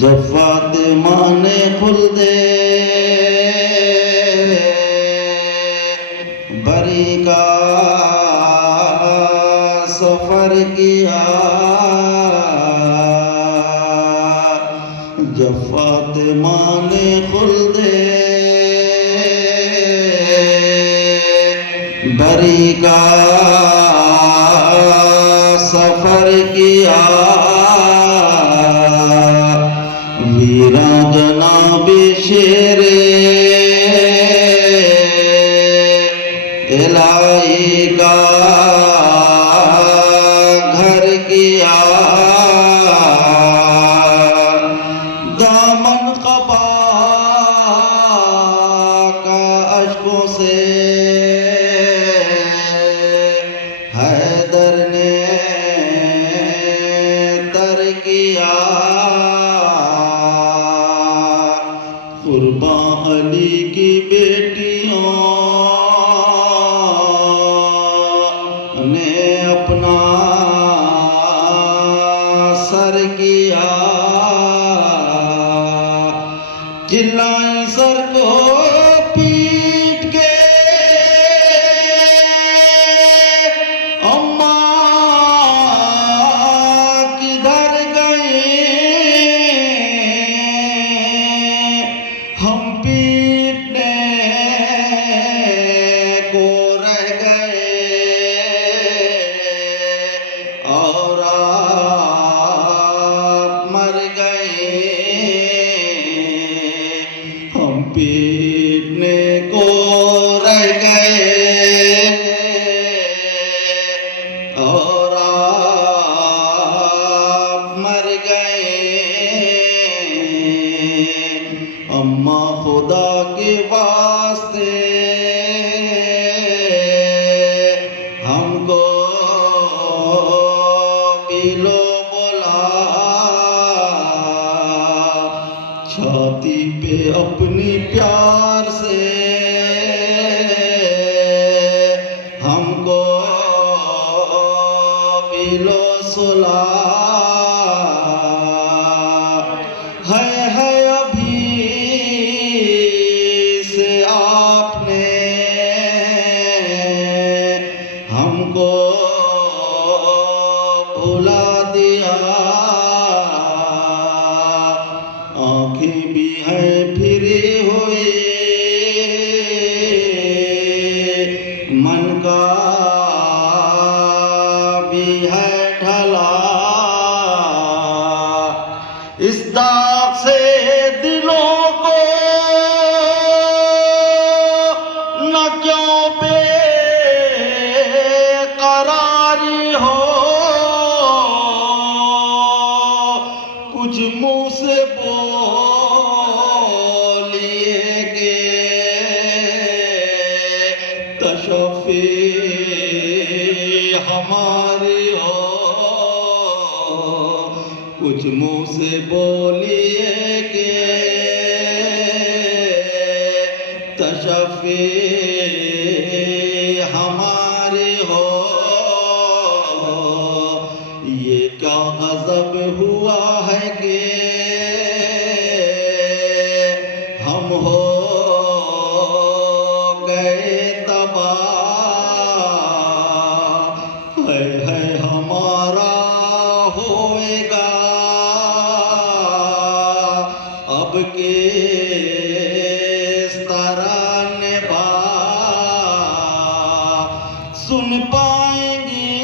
जब फातिमा ने खुल्दे बरी का सफर किया, जब फातिमा ने खुल्दे बरी का सफर किया, वीरा जनाबी शेरे इलाही का घर किया, दामन कबा का अश्कों से हैदर ने तर किया, कुर्बान अली की बेटियों ने अपना सर किया, चिल्लाई सर को पीट के अम्मा किधर गई, हम पीटने को रह गए और आप मर गए, हम पीटने को रह गए और आप मर गए, अम्मा खुदा के वास्ते हमको पिलो बोला, छाती पे अपनी प्यार से हमको पिलो सुला, है अभी से आपने हमको भुला दिया, आंखें भी हैं फिरी हुई, मन का भी है ढला, इस दाग से दिलों को न क्यों बेकरारी हो, कुछ मुंह से बोलिए के तशफ़ी हमारी हो, कुछ मुंह से बोलिए के तशफ़ी हमारी हो, ये क्या गज़ब हुआ है कि हम हो गए तबाह, है हमारा होएगा अब किस तरह निभा, सुन पाएंगी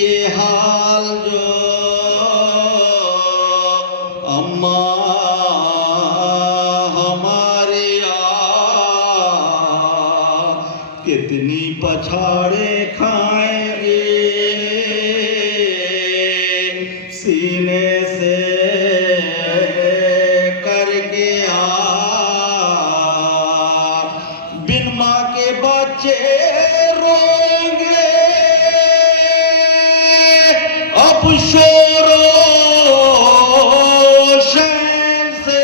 ये हाल जो अम्मा हमारी कितनी पछाड़े खाएंगे सीने से करके बिन माँ के बच्चे रोएंगे अब शोरो शैन से,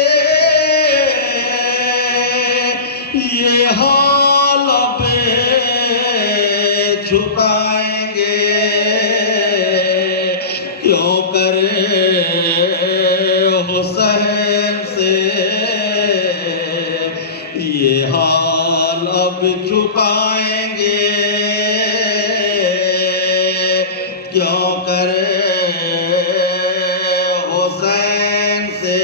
ये हाल पे झुकाएंगे, क्यों करे हुसैन से ये हाल अब झुकाएंगे, क्यों करे हुसैन से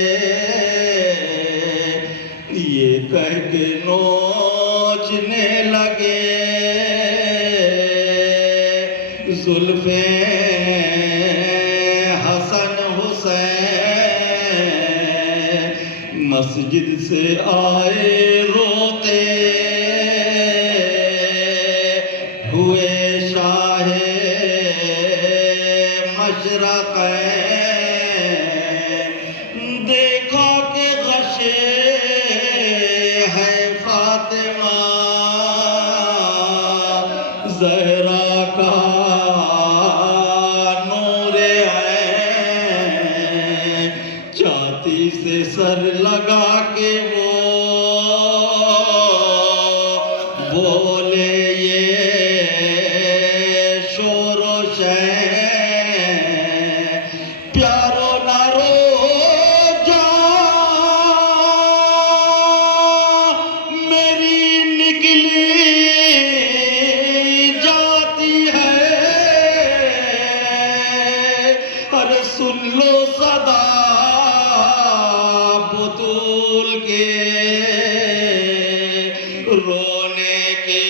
ये कह के नोचने लगे जुल्फे हसन हुसैन। मस्जिद से आए रोते हुए शाहे मशरक़ैन, देखा कि गशे है फातिमा ज़हरा का नूरे ऐन। छाती से सर लगा के वो बोले ये शोरो शैन, प्यारो ना रो जा मेरी निकली जाती है। अरे सुन लो सदा बुतूल के रोने की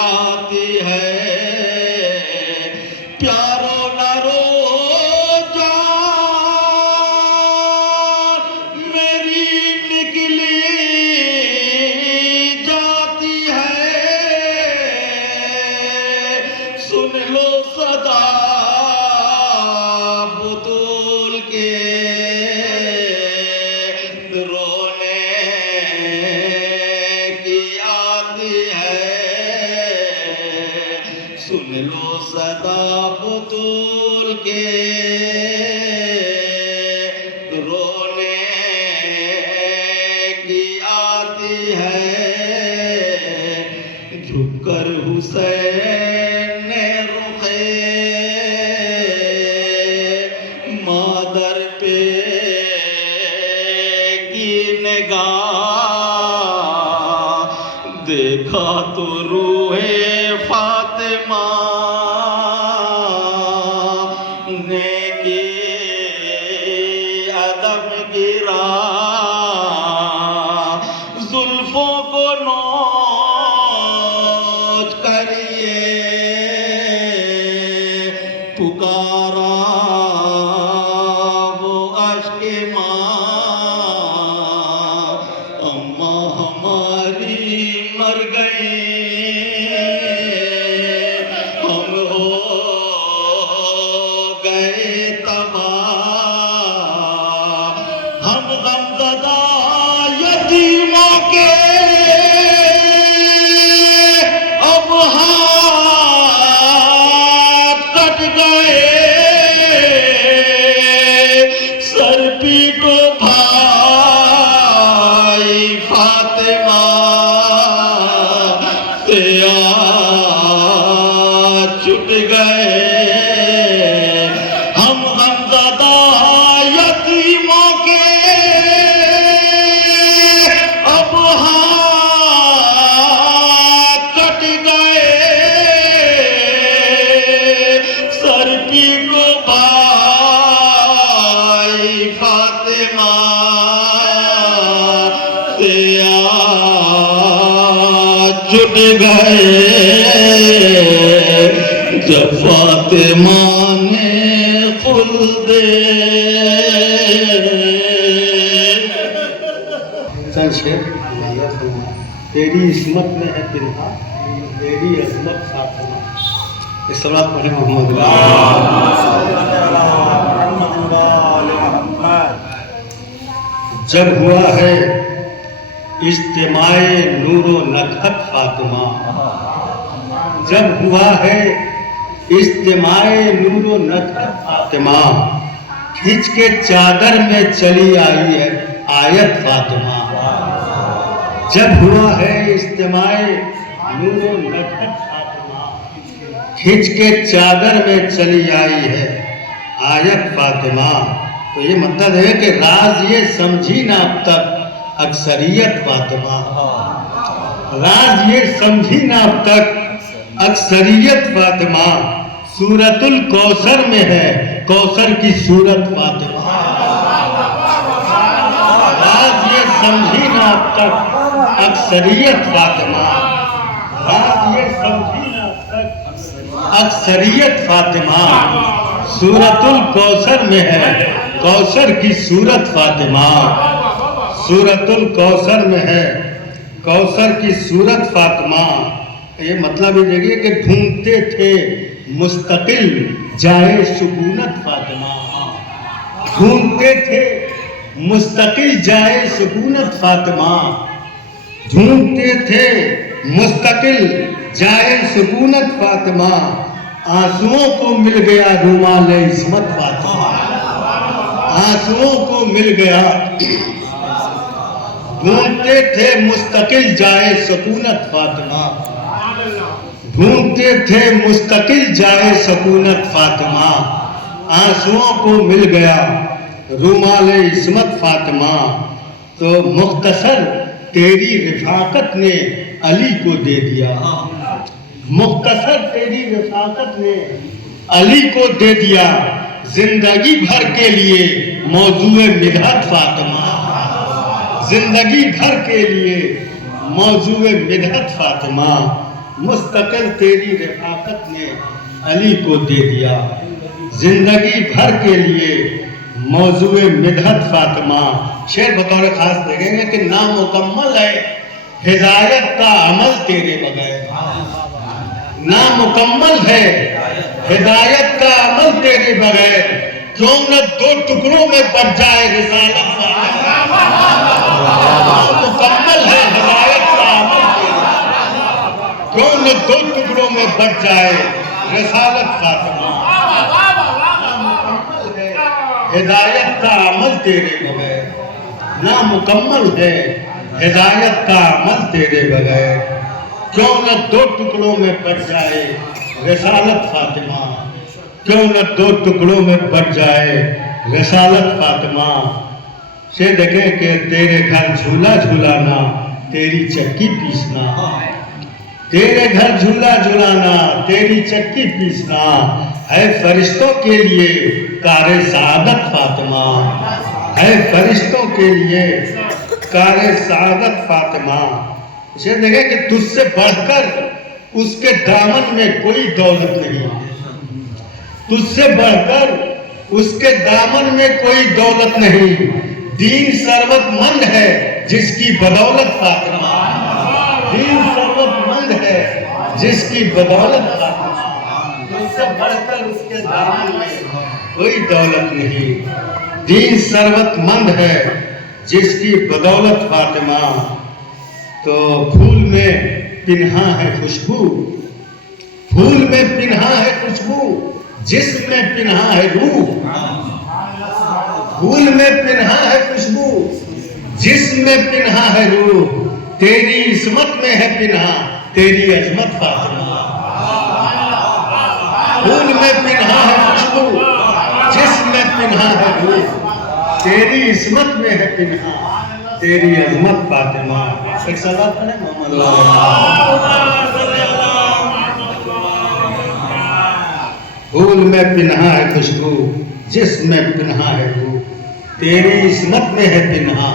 आती है, प्यारो ना रो जा मेरी निकली जाती है। सुन लो सदा बुतूल के रोने की आती है, सुन लो सदा बुतूल के रोने की आती है। झुककर हुसैन ने रुखे मादर पे की निगाह, देखा तो रूहे फातिमा ने की अदम गिरा, जुल्फों को नोच करिए पुकारा वो अश्के माँ, अम्मा हमारी मर गई हम हो गए तबाह, हम गमज़दा यतीमों के अब हाथ कट गए, सर पीटो भाई फातिमा से आज छूट गए। हम गमज़दा यतीमों के अब हाथ कट गए, सर पीटो भाई फातिमा से आज जुट गए। जब फातिमा ने खुल्दे तेरी इस्मत में है पिन्हा, तेरी अजमत फातिमा। इस सलात पढ़े मोहम्मद। जब हुआ है इज्तिमाए नूरो नखत फातिमा, जब हुआ है इज्तिमाए नूरो नखत फातिमा, खींच के चादर में चली आई है आयत फातिमा। जब हुआ है इज्तिमाए नूरो नखत फातिमा, खिंच के चादर में चली आई है आयत फातिमा। तो ये मतलब है कि राज ये समझी ना अब तक अक्सरियत फातिमा, राज ये समझी ना अब तक अक्सरियत फातिमा। सूरतुल कौसर में है कौसर की सूरत फातिमा, राज ये समझी ना अब तक अक्सरियत फातिमा, राज ये समझी ना अब तक अक्सरियत फातिमा। सूरतुल कौसर में है कौसर की सूरत फातिमा, सूरतुल कौसर में है कौसर की सूरत फातिमा। ये मतलब ये देखिए कि ढूंढते थे मुस्तकिल जाए सुकूनत फातिमा, ढूंढते थे मुस्तकिल जाए सुकूनत फातिमा, ढूंढते थे मुस्तकिल जाए सुकूनत फातिमा। आंसुओं को मिल गया रुमाल इस्मत फातिमा, आंसुओं को मिल गया, ढूंढते थे मुस्तकिल जाए सुकूनत फातिमा, ढूंढते थे मुस्तकिल जाए सुकूनत फातिमा। आंसुओं को मिल गया रुमाल इस्मत फातिमा। तो मुख्तसर तेरी रिफाकत ने अली को दे दिया, मुख्तसर तेरी रिफाकत ने अली को दे दिया। जिंदगी भर के लिए मौजूए मिदहत फातिमा, जिंदगी भर के लिए मौजूए मिदहत फातिमा। मुस्तकिल तेरी रिफाकत ने अली को दे दिया, जिंदगी भर के लिए मौजूए मिदहत फातिमा। शेर बतौर खास देखेंगे कि नामुकम्मल है हिदायत का अमल तेरे बगैर, नामुकम्मल है हिदायत का अमल तेरे बगैर। क्यों न दो टुकड़ों में बढ़ जाए रिसालत फातिमा, नामुकम्मल है हिदायत का अमल तेरे बगैर। क्यों न दो टुकड़ों में बढ़ जाए रिसालत फातिमा, नामुकम्मल है हिदायत का अमल तेरे बगैर, नामुकम्मल है हिदायत का अमल तेरे बगैर। क्यों न दो टुकड़ों में बढ़ जाए रिसालत फातिमा, क्यों न दो टुकड़ों में बढ़ जाए रिसालत फातिमा। से देखे कि तेरे घर झूला झूलाना तेरी चक्की पीसना, तेरे घर झूला झूलाना तेरी चक्की पीसना है फरिश्तों के लिए कारे सादत फातिमा, है फरिश्तों के लिए कारे सादत फातिमा। उसे देखे कि तुझसे बढ़कर उसके दामन में कोई दौलत नहीं, तुझसे बढ़कर उसके दामन में कोई दौलत नहीं। दीन सर्वतमंद है जिसकी बदौलत फातिमा, दीन सर्वतमंद है जिसकी बदौलत फातिमा। तुझसे बढ़कर उसके दामन में कोई दौलत नहीं। दीन सर्वतमंद है जिसकी बदौलत फातिमा। तो फूल में पिन्हा है खुशबू, फूल में पिन्हा है खुशबू, जिसमें पिन्हा है रूह। फूल में पिन्हा है खुशबू, जिसमें पिन्हा है रूह। तेरी इस्मत में है पिन्हा तेरी अजमत फातिमा। फूल में पिन्हा है खुशबू, जिसमें पिन्हा है रूह। तेरी इस्मत में है पिन्हा तेरी अजमत फातिमा। एक सलात पढ़े मोहम्मद। फूल में पिन्हा है खुशबू, जिसमें पिन्हा है रूह। तेरी इस्मत में है पिन्हा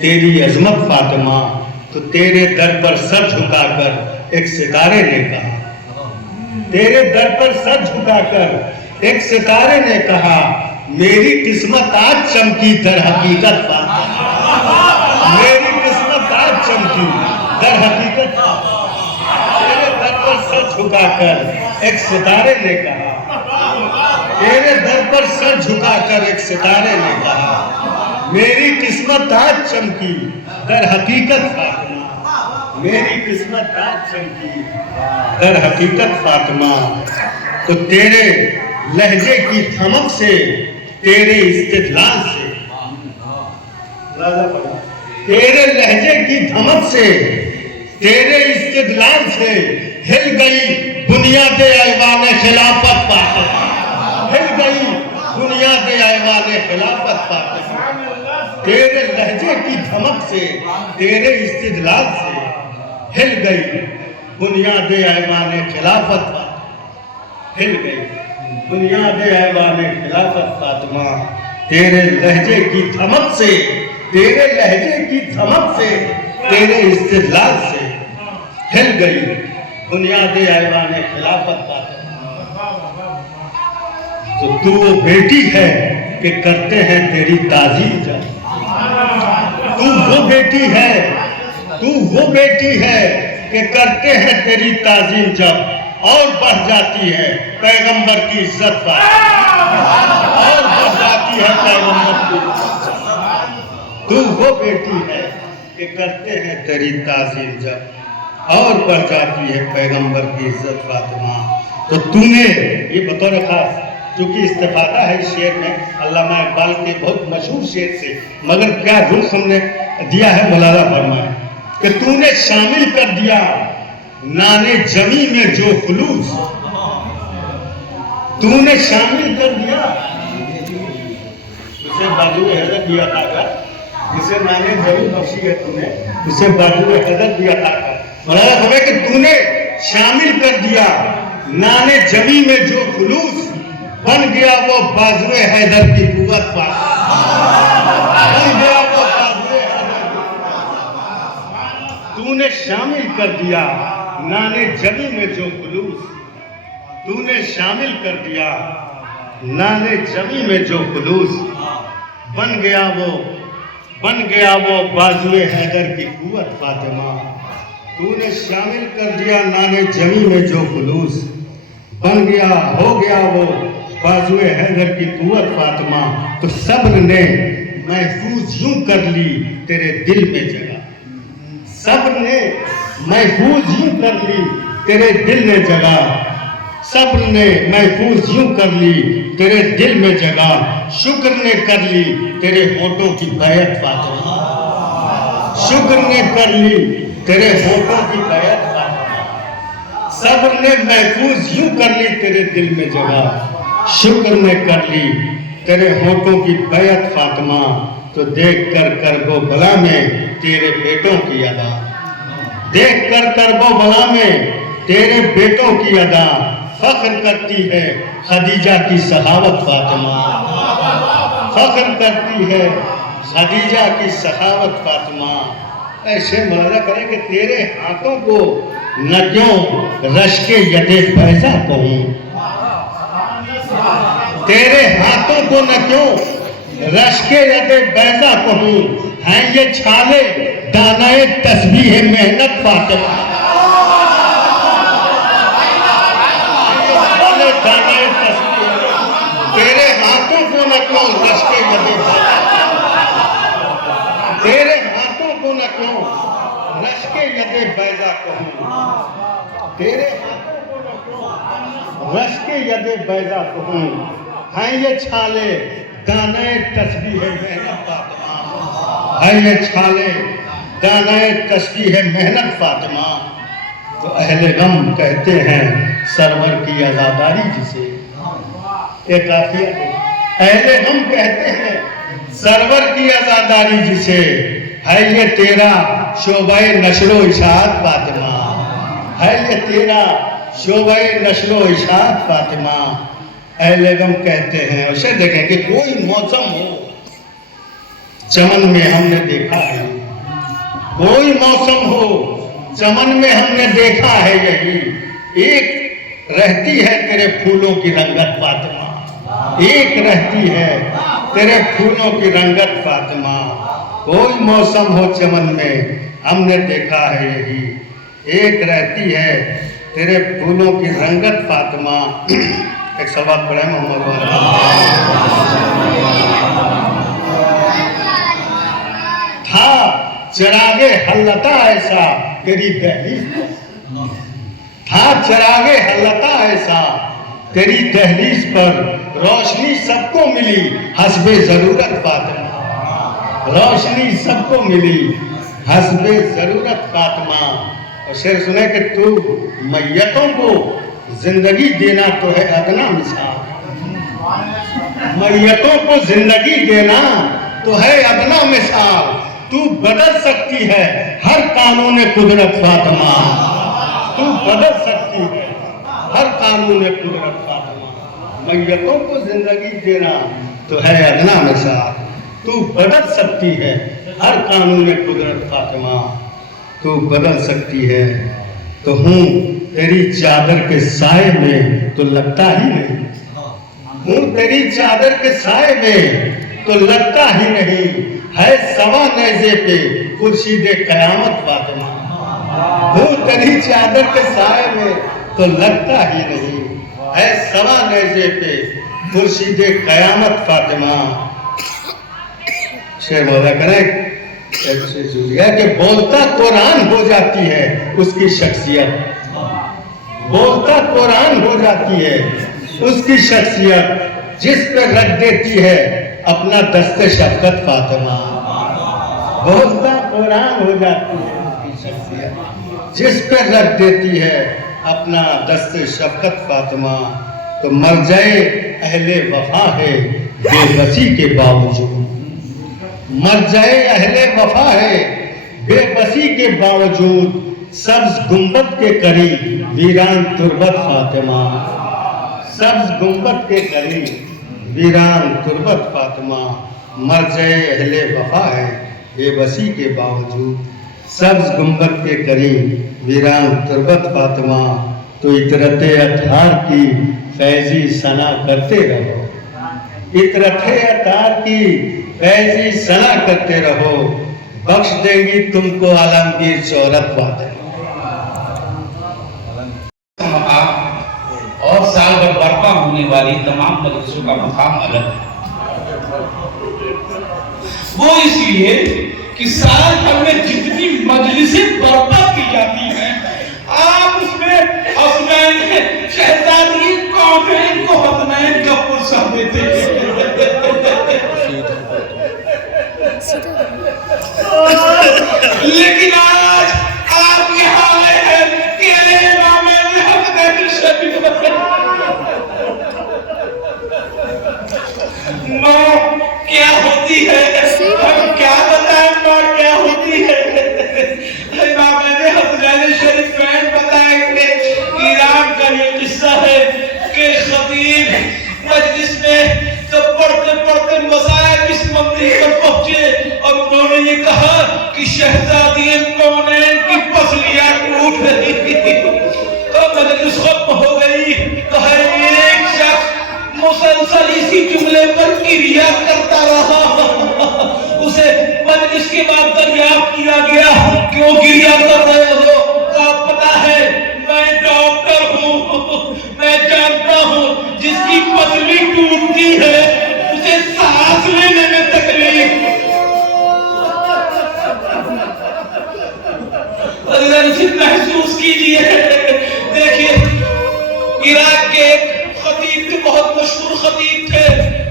तेरी अजमत फातिमा। तो तेरे दर पर सर झुकाकर एक सितारे ने कहा, तेरे दर पर सर झुकाकर एक सितारे ने कहा, मेरी किस्मत आज चमकी दर हकीकत फातिमा। मेरी किस्मत आज चमकी दर हकीकत फातिमा। तेरे दर पर सर झुकाकर एक सितारे ने कहा, तेरे दर पर सर झुकाकर एक सितारे ने कहा, मेरी किस्मत आज चमकी दर हकीकत फातिमा। मेरी किस्मत आज चमकी दर हकीकत फातिमा। तो तेरे लहजे की थमक से तेरे इस्तिदलाल से, तेरे लहजे की धमक से तेरे इस्तिदलाल से हिल गई बुनियादे ऐवान खिलाफत फातिमा, हिल गई बुनियादे ऐवान खिलाफत फातिमा। तेरे लहजे की धमक से, तेरे इस्तिदलाल से हिल गई बुनियादे ऐवान खिलाफत फातिमा, हिल गई बुनियादे ऐवान खिलाफत फातिमा। तेरे लहजे की धमक से, तेरे लहजे की धमक से, तेरे इस्तिदलाल से हिल गई बुनियादे ऐवान खिलाफत फातिमा। तो तू वो बेटी है कि करते हैं तेरी ताज़ीम जब, तू वो बेटी है, तू वो बेटी है कि करते हैं तेरी ताज़ीम जब, और बढ़ जाती है पैगंबर की इज्जत पर, और बढ़ जाती है पैगंबर की इज्जत। तू वो बेटी है कि करते हैं तेरी ताज़ीम जब, और बढ़ जाती है पैगंबर की इज्जत फातिमा। तो तूने ये बतौर खास, क्योंकि इस्तेफादा है इस शेर में अल्लामा इकबाल के बहुत मशहूर शेर से, मगर क्या रुख हमने दिया है मौलाना फरमाए कि तूने शामिल कर दिया नाने जमी में जो खुलूस, तूने शामिल कर दिया। उसे बाजू हैदर दिया था, जिसे नाने जमी बख्शी है तूने, उसे बाजू हैदर दिया था। मौलाना फरमाए कि तूने शामिल कर दिया नाने जमी में जो खुलूस, बन गया वो बाजुए हैदर की कुव्वत पर, बन गया वो बाजुए हैदर की। तूने शामिल कर दिया नाने जमी में जो खुलूस, तूने शामिल कर दिया नाने जमी में जो खुलूस, बन गया वो बाजुए हैदर की कुव्वत फातिमा। तूने शामिल कर दिया नाने जमी में जो खुलूस, बन गया हो गया वो बाजुए हैदर की कुव्वत फातिमा। तो सब्र ने महफूज यूं कर ली तेरे दिल में जगह, सब्र ने महफूज यूं कर ली तेरे दिल में जगह, सब्र ने महफूज यूं कर ली तेरे दिल में जगह। शुक्र ने कर ली तेरे होठों की बैत फातिमा, शुक्र ने कर ली तेरे होठों की बैत फातिमा। सब्र ने महफूज यूं कर ली तेरे दिल में जगह, शुक्र ने कर ली तेरे होठों की बैत फातिमा। तो देख कर करबो बला में तेरे बेटों की अदा, देख कर करबो बला में तेरे बेटों की अदा, फख्र करती है खदीजा की सखावत फातिमा, फख्र करती है खदीजा की सखावत फातिमा। ऐसे मौलाना करें कि तेरे हाथों को न क्यों रश्के यदे बैज़ा कहूं, तेरे हाथों को न क्यों रश्के यदे बैज़ा कहूं, हैं ये छाले दानाए तस्बीह मेहनत फातिमा, दानाए तस्बीह। तेरे हाथों को न क्यों रश्के यदे बैज़ा, तेरे हाथों को न क्यों रश्के यदे बैज़ा कहूं, तेरे हाथों को न क्यों रश्के यदे बैज़ा कहूं, हैं ये छाले दाने तस्बीह मेहनत फातिमा, हैं ये छाले दाने तस्बीह मेहनत फातिमा। तो अहले गम कहते हैं सरवर की आज़ादारी जिसे, एक काफिया है, अहले गम कहते हैं सरवर की आज़ादारी जिसे, है ये तेरा शोबाए नशरो इशाअत फातिमा, है ये तेरा शोबाए नशरो इशाअत फातिमा। अहले गम कहते हैं, उसे देखें कि कोई मौसम हो चमन में हमने देखा है, कोई मौसम हो चमन में हमने देखा है यही, एक रहती है तेरे फूलों की रंगत फातिमा, एक रहती है तेरे फूलों की रंगत फातिमा। कोई मौसम हो चमन में हमने देखा है यही, एक रहती है तेरे फूलों की रंगत फातिमा। एक सवाल पढ़े मोहम्मद था चिरागे हल्लता ऐसा तेरी दहलीज, था चिरागे हल्लता ऐसा तेरी दहलीज पर, रोशनी सबको मिली हस्बे जरूरत फातिमा, रोशनी सबको मिली हस्बे जरूरत फातिमा। और शेर सुने कि तू मैयतों को जिंदगी देना तो है अदना मिसाल, मैयतों को जिंदगी देना तो है अदना मिसाल, तू बदल सकती है हर कानून कुदरत फातिमा, तू बदल सकती है हर कानून कुदरत फातिमा, मैयतों को जिंदगी देना तो है अदना मिसाल, तू बदल सकती है हर कानून कुदरत फातिमा, तू बदल सकती है। तो हूँ तेरी चादर के साए में तो लगता ही नहीं, हूँ तेरी चादर के साए में तो लगता ही नहीं, है सवा नेज़े पे खुर्शीदे क़यामत फातिमा, हूँ तेरी चादर के साए में तो लगता ही नहीं, है सवा नेज़े पे खुर्शीदे क़यामत फातिमा। शेर मौला करें जूलिया के बोलता कुरान हो जाती है उसकी शख्सियत, बोलता कुरान हो जाती है उसकी शख्सियत, जिस पे रख देती है अपना दस्ते शफकत फातिमा, बोलता कुरान हो जाती है उसकी शख्सियत, जिस पे रख देती है अपना दस्ते शफकत फातिमा। तो मर जाए अहले वफा है बेबसी के बावजूद, मर जाए अहले वफा है बेबसी के बावजूद, सब्ज गुंबद के करीब वीरान तुर्बत फातिमा, सब्ज गुंबद के करीब वीरान तुर्बत फातिमा, मर जाए अहले वफा है बेबसी के बावजूद, सब्ज गुंबद के करीब वीरान तुर्बत फातिमा। तो इतरत अतार की फैजी सना करते रहो, इतरत अतार की फैजी सना करते रहो, बख्श देंगी तुमको आलमगीर शोहरत फातिमा। और साल भर बर्पा होने वाली तमाम मजलिसों का मकाम अलग है। वो इसलिए कि साल भर में जितनी मजलिसें बर्पा की जाती हैं, आप उसमें हसनैन शहजादी कौनैन को हसनैन का पुरसा देते हैं। लेकिन आज आप यहाँ आए हैं कि इमाम हसनैन शरीफ माँ क्या होती है, हम क्या बताएं माँ क्या होती है। इमाम हसनैन शरीफ बताएंगे कि ईरान का ये किस्सा है कि खतीब मजलिस में तो पढ़ते पढ़ते मसाइब इस मंदिर पर पहुंचे और उन्होंने ये कहा कि शहजादी कौनैन की पसलियां टूट रही थी। तो मजलिस खत्म हो गई तो हर एक शख्स मुसलसल इसी जुमले पर क्रिया करता रहा। उसे मजलिस के बाद दरियाफ्त किया गया, क्यों क्रिया कर रहे हो? तो आप पता है मैं डॉक्टर हूँ, मैं जानता हूँ जिसकी पसली टूटती है उसे सांस लेने में तकलीफ। महसूस कीजिए, देखिए इराक के खतीब थे, बहुत मशहूर खतीब थे,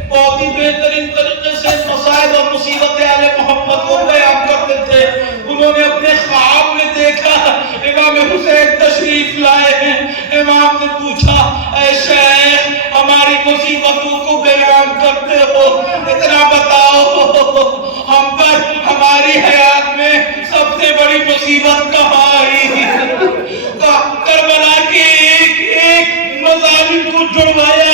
बहुत ही बेहतरीन तरीके से मसाइब और मुसीबतें आले मोहम्मद को बयान करते थे। उन्होंने अपने ख्वाब में देखा इमाम हुसैन तशरीफ लाए हैं। इमाम ने पूछा, ऐ शेख हमारी मुसीबतों को बयान करते हो, इतना बताओ हम पर हमारी हयात में सबसे बड़ी मुसीबत कहाँ आई? करबला के एक एक मज़ालिम को जुड़वाया।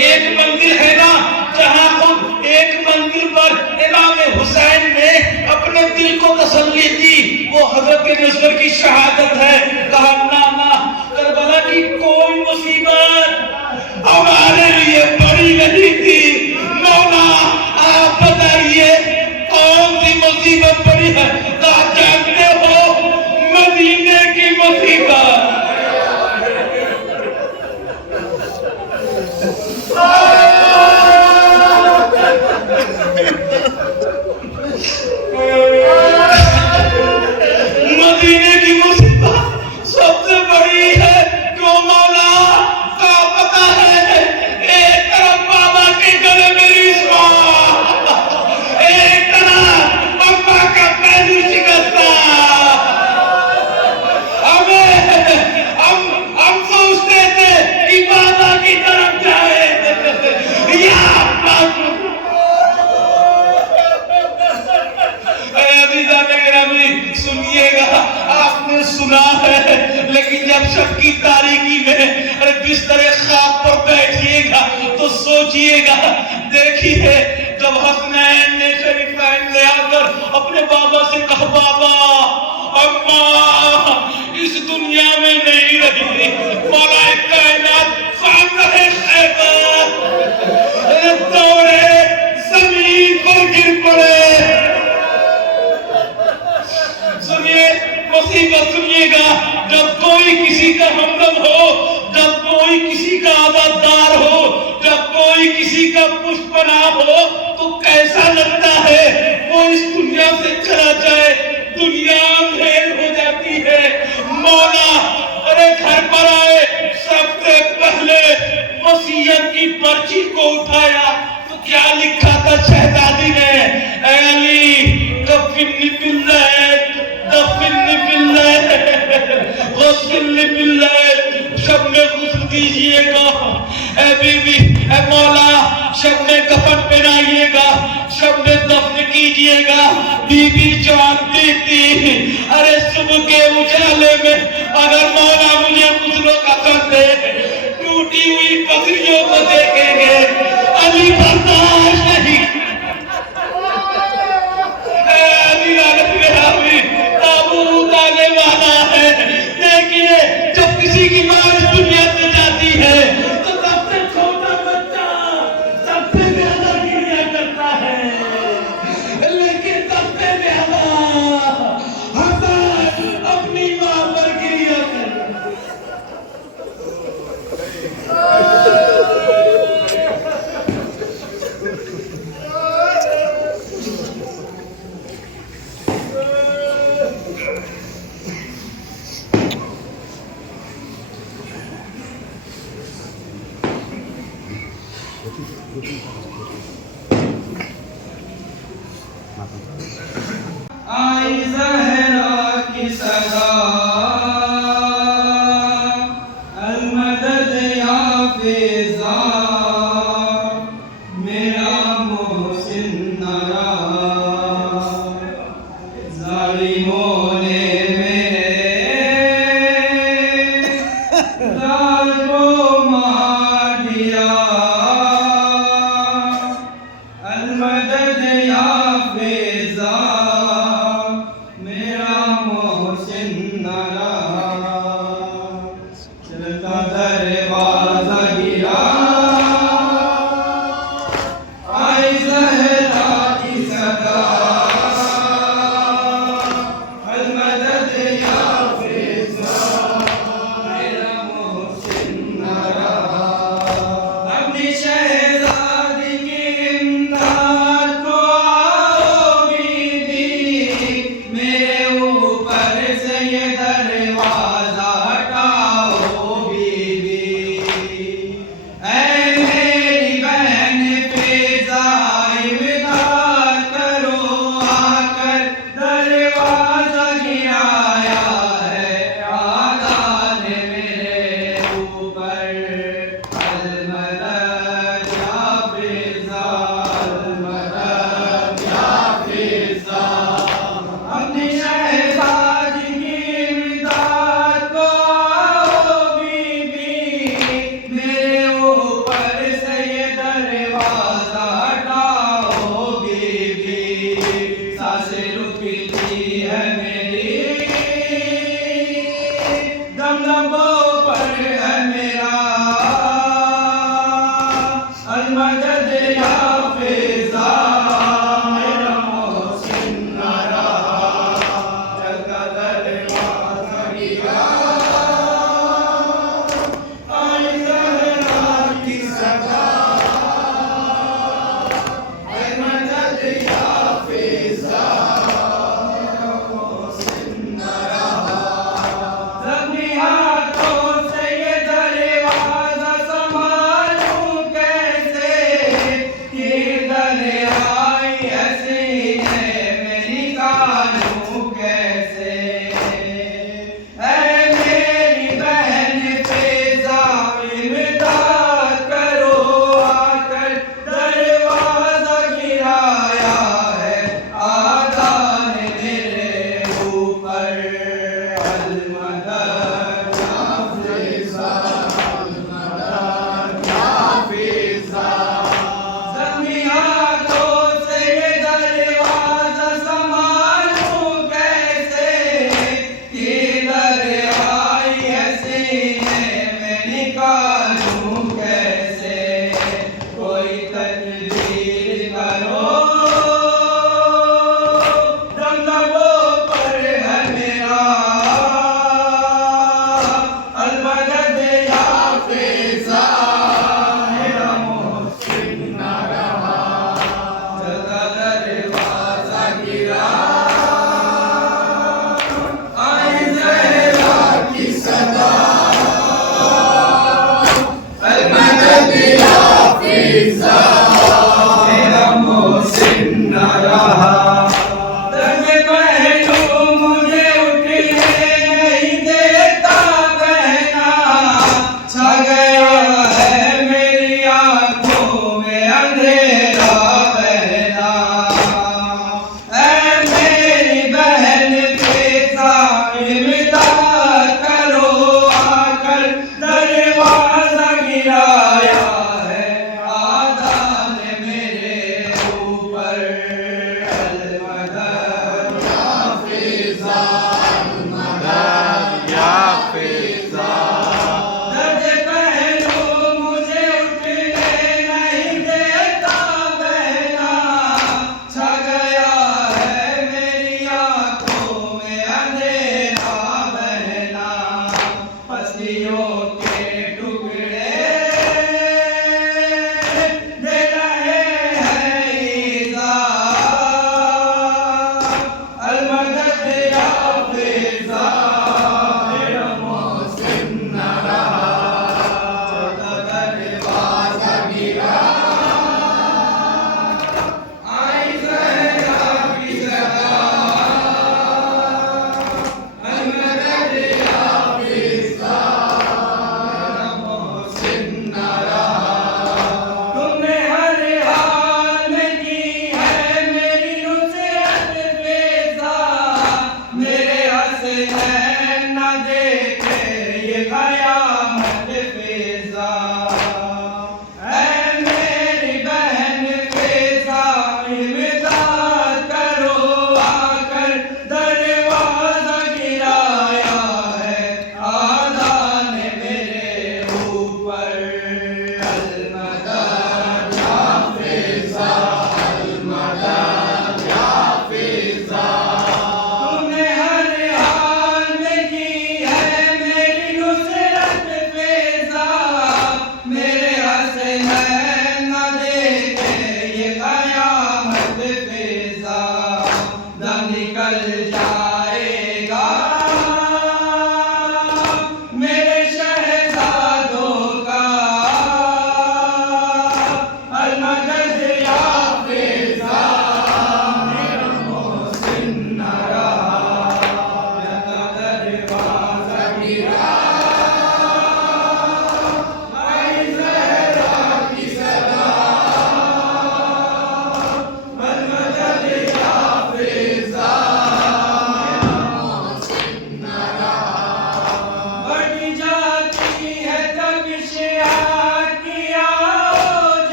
एक मंदिर है ना जहाँ खुद एक मंदिर पर इमाम हुसैन ने अपने दिल को तसल्ली दी, वो हजरत नस्र की शहादत है। कहा ना ना, करबला की कोई मुसीबत हमारे लिए बड़ी नहीं थी। मौला आप बताइए कौन सी मुसीबत बड़ी है? कहा जानते हो, मदीने की मुसीबत। मदीने की मुसीबत सबसे बड़ी लेकिन जब सबकी तारीकी में अरे बिस्तर ख्वाब पर बैठिएगा तो सोचिएगा, देखिए जब हसनैन ने शरीफैन ले आकर अपने बाबा से कहा, बाबा अम्मा इस दुनिया में नहीं रही, मौलाए कायनात सामने खैबर दौड़े जमीन पर गिर पड़े। सुनिए मुसीबत, सुनिएगा, जब कोई किसी का हमदम हो, जब कोई किसी का आबाददार हो, जब कोई किसी का पुष्पना हो तो कैसा लगता है। वो इस दुनिया से चला जाए, दुनिया अंधेर हो जाती है। मौला अरे घर पर आए, सबसे पहले वसीयत की पर्ची को उठाया तो क्या लिखा था शहजादी ने, ऐ अली दफिन्नी बिल्लैल, दफिन्नी बिल्लैल, गस्सिल्नी बिल्लैल, शब में गुस्ल दीजिएगा, ऐ बीबी, ऐ मौला शब में कफन पहनाइएगा, शब में दफन कीजिएगा। बीबी जानती थी अरे सुबह के उजाले में अगर मौला मुझे गुस्लो का कर दे, टूटी हुई पसलियों को देखेंगे, अली बर्दाश्त नहीं। ताबूत आने वाला है। देखिए जब किसी की माँ इस दुनिया से जाती है तो सबसे छोटा बच्चा सबसे ज्यादा गिरिया करता है, लेकिन सबसे ज्यादा हसन अपनी माँ पर गिरिया करता है। आई ज़हरा की सदा अलमदद या फ़िज़ा, मेरा मोहसिन नरा, ज़ालिमों ने मेरे लाल को मार दिया, अलमदद या फ़िज़ा, मेरा मोहसिन नरा, चलता दरवाज़ा गिरा, आई ज़हरा की सदा, अलमदद या फ़िज़ा, मेरा मोहसिन नरा, अपनी शहज़ादी की इमदाद को आओ बीबी, मेरे ऊपर से ये दरवाज़ा हटाओ बीबी,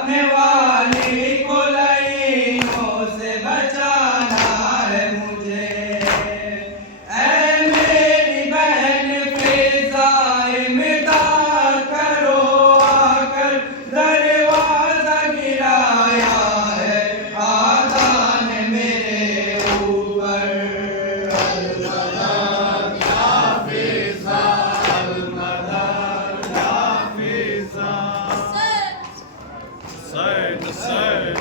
अपने वाली को लाइनों से बचाना है मुझे। ऐ मेरी बहन फिजाए मिटा करो आकर, दरवाजा गिराया है आदा ने मेरे ऊपर। Side to side.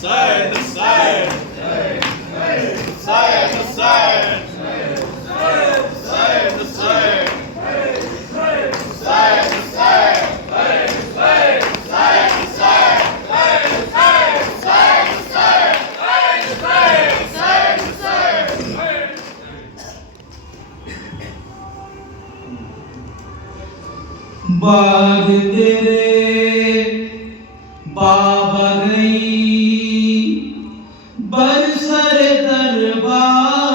Side to side. Side to side. Side to side. Side to side. बाग तेरे बाबा गई बरसर दरबार,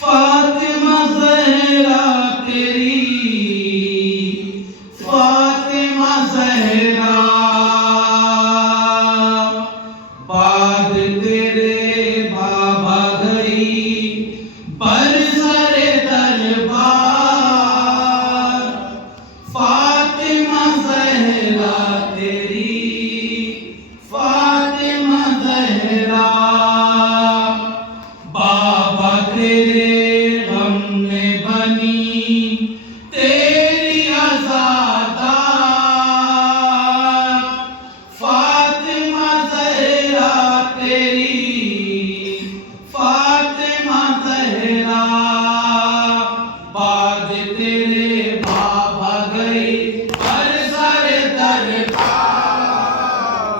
फातिमा ज़हरा तेरी, फातिमा ज़हरा। बाग तेरे बाबा गई बरसर दरबार, फातिमा ज़हरा तेरी, फातिमा ज़हरा। बाबा तेरे गम में बनी तेरी आज़ादा, फातिमा ज़हरा तेरी, फातिमा ज़हरा। बाद तेरे बाबा गई बरसर दरबार,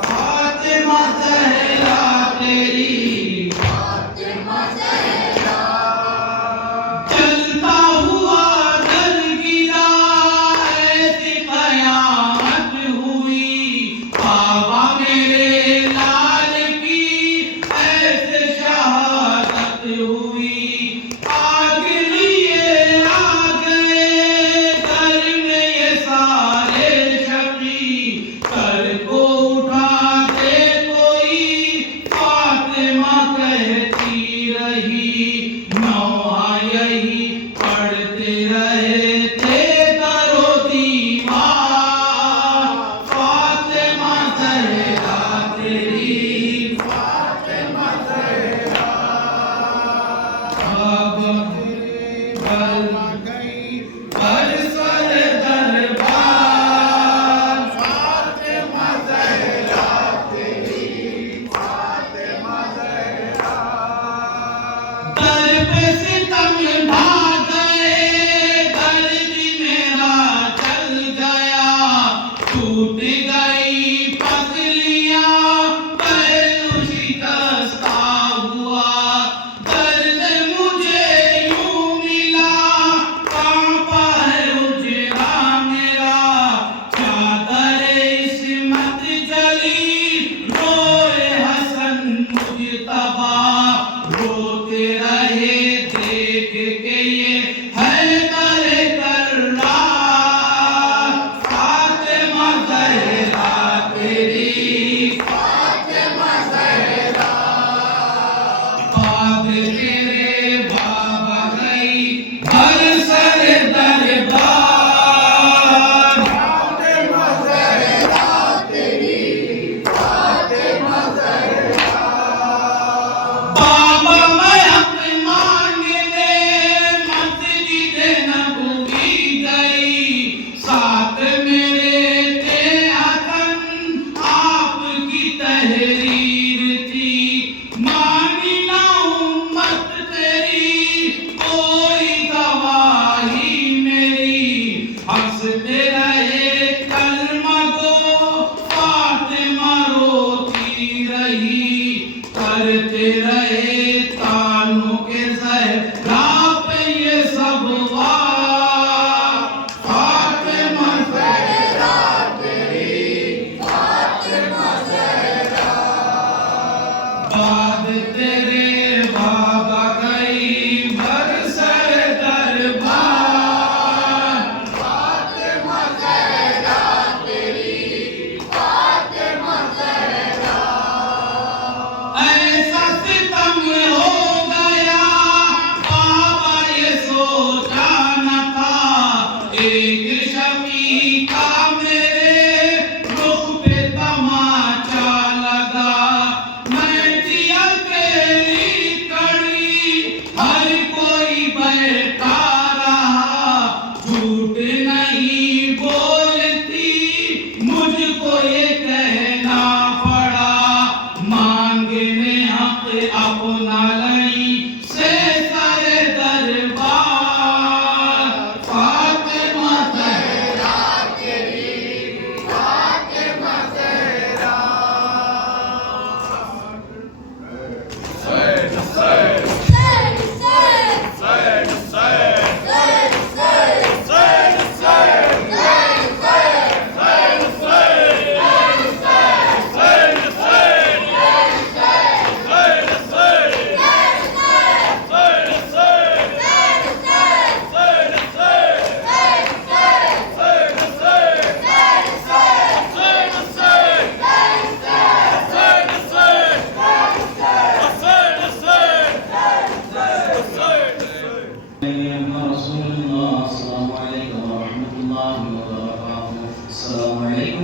फातिमा ज़हरा तेरी, फातिमा ज़हरा। चलता हुआ दर गिरा ऐसी कयामत हुई, बाबा मेरे लाल की ऐसे शहादत हुई। आग लिए आ गए घर में ये सारे शकी, कर को उठा दे कोई, फातिमा कहती रही। नौहा यही पढ़ते रहे थे करो दीवार, फातिमा ज़हरा तेरी, फातिमा ज़हरा। बाबा तेरे बाबा गई बरसर दरबार, फातिमा ज़हरा तेरी, फातिमा ज़हरा। दर पे सितम ढा गए, घर भी मेरा चल गया, टूट गई पसलियां, पहलू शिकस्ता हुआ। दर्द मुझे यूं मिला, कांपा है उजड़ा मेरा, चादर इस्मत जली, रोए हसन मुजतबा। रोते रहे देख के ये है करे कर्रा, फातिमा ज़हरा